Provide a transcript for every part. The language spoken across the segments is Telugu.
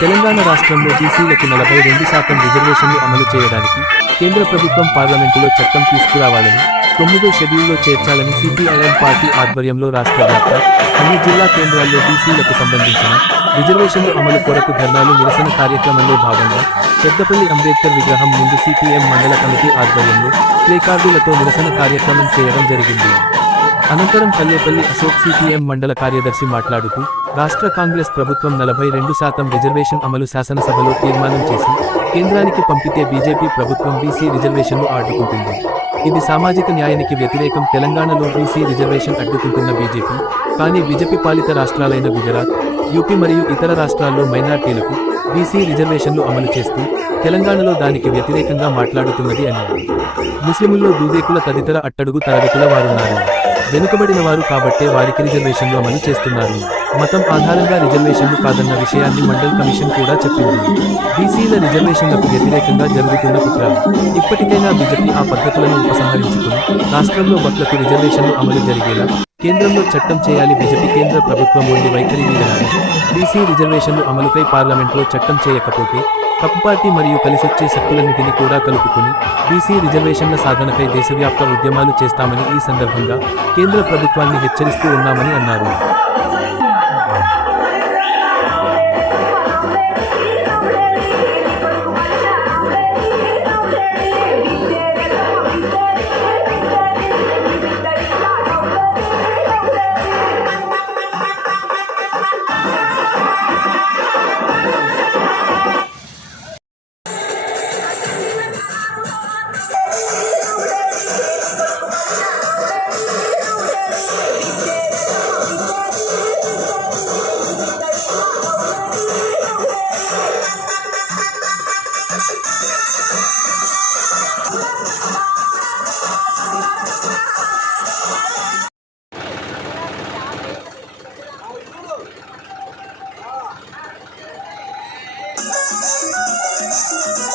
తెలంగాణ రాష్ట్రంలో బీసీలకు నలభై రెండు శాతం రిజర్వేషన్లు అమలు చేయడానికి కేంద్ర ప్రభుత్వం పార్లమెంటులో చట్టం తీసుకురావాలని తొమ్మిదో షెడ్యూల్లో చేర్చాలని సిపిఐఎం పార్టీ ఆధ్వర్యంలో రాష్ట్ర వ్యాప్త అన్ని జిల్లా కేంద్రాల్లో బీసీలకు సంబంధించిన రిజర్వేషన్లు అమలు కొరకు ధర్నాలు నిరసన కార్యక్రమంలో భాగంగా పెద్దపల్లి అంబేద్కర్ విగ్రహం ముందు సిపిఎం మండల కమిటీ ఆధ్వర్యంలో ప్లేకార్డులతో నిరసన కార్యక్రమం చేయడం జరిగింది. అనంతరం కల్లేపల్లి అశోక్ సిపిఎం మండల కార్యదర్శి మాట్లాడుతూ రాష్ట్ర కాంగ్రెస్ ప్రభుత్వం నలభై రెండు శాతం రిజర్వేషన్ అమలు శాసనసభలో తీర్మానం చేసి కేంద్రానికి పంపితే బీజేపీ ప్రభుత్వం బీసీ రిజర్వేషన్ను ఆడుకుంటుంది ఇది సామాజిక న్యాయానికి వ్యతిరేకం. తెలంగాణలో బీసీ రిజర్వేషన్ అడ్డుకుంటున్న బీజేపీ కానీ బీజేపీ పాలిత రాష్ట్రాలైన గుజరాత్ యూపీ మరియు ఇతర రాష్ట్రాల్లో మైనార్టీలకు బీసీ రిజర్వేషన్లు అమలు చేస్తూ తెలంగాణలో దానికి వ్యతిరేకంగా మాట్లాడుతున్నది అన్నారు ముస్లిముల్లో దూదేకుల తదితర అట్టడుగు తరగతుల వారున్నారు. వెనుకబడిన వారు కాబట్టే వారికి రిజర్వేషన్లు అమలు చేస్తున్నారు. మతం ఆధారంగా రిజర్వేషన్లు కాదన్న విషయాన్ని మండల్ కమిషన్ కూడా చెప్పింది. బీసీల రిజర్వేషన్లకు వ్యతిరేకంగా జరుగుతున్న కుట్ర. ఇప్పటికైనా బీజేపీ ఆ పద్ధతులను ఉపసంహరించుకుని రాష్ట్రంలో భక్తులకు రిజర్వేషన్లు అమలు జరిగేలా కేంద్రంలో చట్టం చేయాలి బీజేపీ కేంద్ర ప్రభుత్వం ఉండి వైఖరి వీడాలి బీసీ రిజర్వేషన్లు అమలుపై పార్లమెంట్లో చట్టం చేయకపోతే కప్పు పార్టీ మరియు కలిసొచ్చే శక్తులన్నిటిని కూడా కలుపుకుని బీసీ రిజర్వేషన్ల సాధనపై దేశవ్యాప్త ఉద్యమాలు చేస్తామని ఈ సందర్భంగా కేంద్ర ప్రభుత్వాన్ని హెచ్చరిస్తూ ఉన్నామని అన్నారు.「いないいないいない」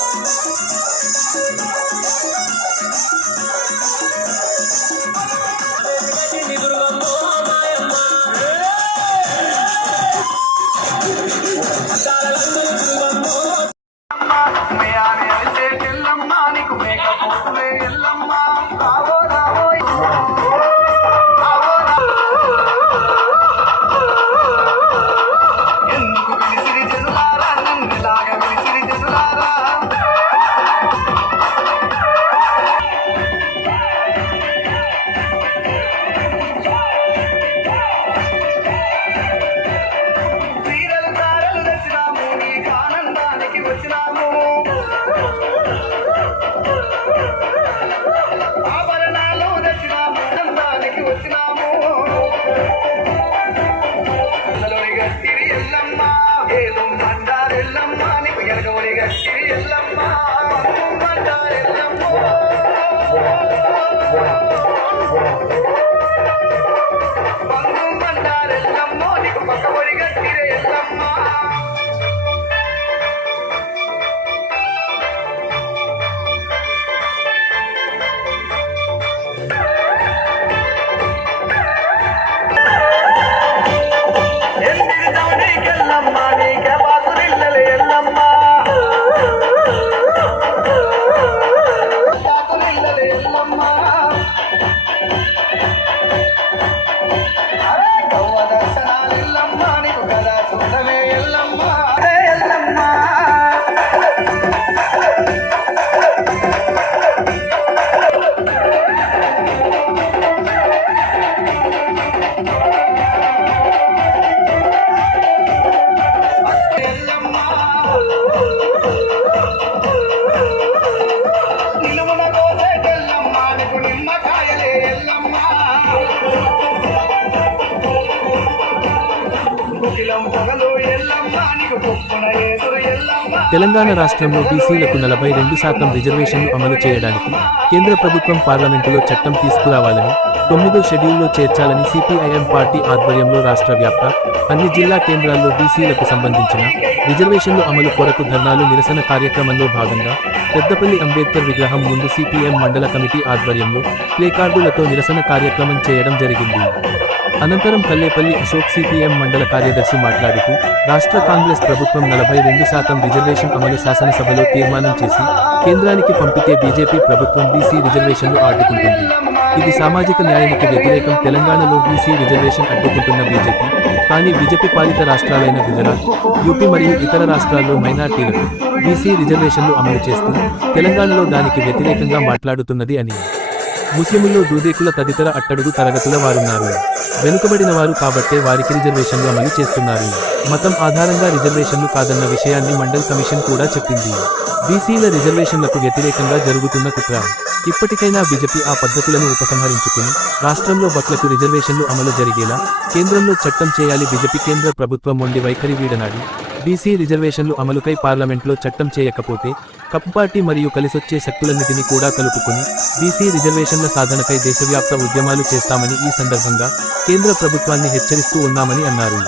పొగలు ఎల్లమ్మ నీకు పొప్పున ఎదురు తెలంగాణ రాష్ట్రంలో బీసీలకు నలభై రెండు శాతం రిజర్వేషన్లు అమలు చేయడానికి కేంద్ర ప్రభుత్వం పార్లమెంటులో చట్టం తీసుకురావాలని తొమ్మిదో షెడ్యూల్లో చేర్చాలని సిపిఐఎం పార్టీ ఆధ్వర్యంలో రాష్ట్ర వ్యాప్త అన్ని జిల్లా కేంద్రాల్లో బీసీలకు సంబంధించిన రిజర్వేషన్లు అమలు కొరకు ధర్నాలు నిరసన కార్యక్రమంలో భాగంగా పెద్దపల్లి అంబేద్కర్ విగ్రహం ముందు సిపిఎం మండల కమిటీ ఆధ్వర్యంలో ప్లేకార్డులతో నిరసన కార్యక్రమం చేయడం జరిగింది. అనంతరం కల్లేపల్లి అశోక్ సిపిఎం మండల కార్యదర్శి మాట్లాడుతూ రాష్ట్ర కాంగ్రెస్ ప్రభుత్వం నలభై రెండు శాతం రిజర్వేషన్ అమలు శాసనసభలో తీర్మానం చేసి కేంద్రానికి పంపితే బీజేపీ ప్రభుత్వం బీసీ రిజర్వేషన్లు అడ్డుకుంటుంది ఇది సామాజిక న్యాయానికి వ్యతిరేకం. తెలంగాణలో బీసీ రిజర్వేషన్ అడ్డుకుంటున్న బీజేపీ కానీ బీజేపీ పాలిత రాష్ట్రాలైన గుజరాత్ యూపీ మరియు ఇతర రాష్ట్రాల్లో మైనార్టీలకు బీసీ రిజర్వేషన్లు అమలు చేస్తూ తెలంగాణలో దానికి వ్యతిరేకంగా మాట్లాడుతున్నది అని ముస్లిముల్లో దూదేకుల తదితర అట్టడుగు తరగతుల వారున్నారు. వెనుకబడిన వారు కాబట్టే వారికి రిజర్వేషన్లు అమలు చేస్తున్నారు. మతం ఆధారంగా రిజర్వేషన్లు కాదన్న విషయాన్ని మండల్ కమిషన్ కూడా చెప్పింది. బీసీల రిజర్వేషన్లకు వ్యతిరేకంగా జరుగుతున్న కుట్ర. ఇప్పటికైనా బీజేపీ ఆ పద్ధతులను ఉపసంహరించుకుని రాష్ట్రంలో బట్లకు రిజర్వేషన్లు అమలు జరిగేలా కేంద్రంలో చట్టం చేయాలి బీజేపీ కేంద్ర ప్రభుత్వం మొండి వైఖరి వీడనాడి బీసీ రిజర్వేషన్లు అమలుకై పార్లమెంట్లో చట్టం చేయకపోతే కప్ మరియు కలిసొచ్చే శక్తులన్నిటినీ కూడా కలుపుకుని బీసీ రిజర్వేషన్ల సాధనకై దేశవ్యాప్త ఉద్యమాలు చేస్తామని ఈ సందర్భంగా కేంద్ర ప్రభుత్వాన్ని హెచ్చరిస్తూ ఉన్నామని అన్నారు.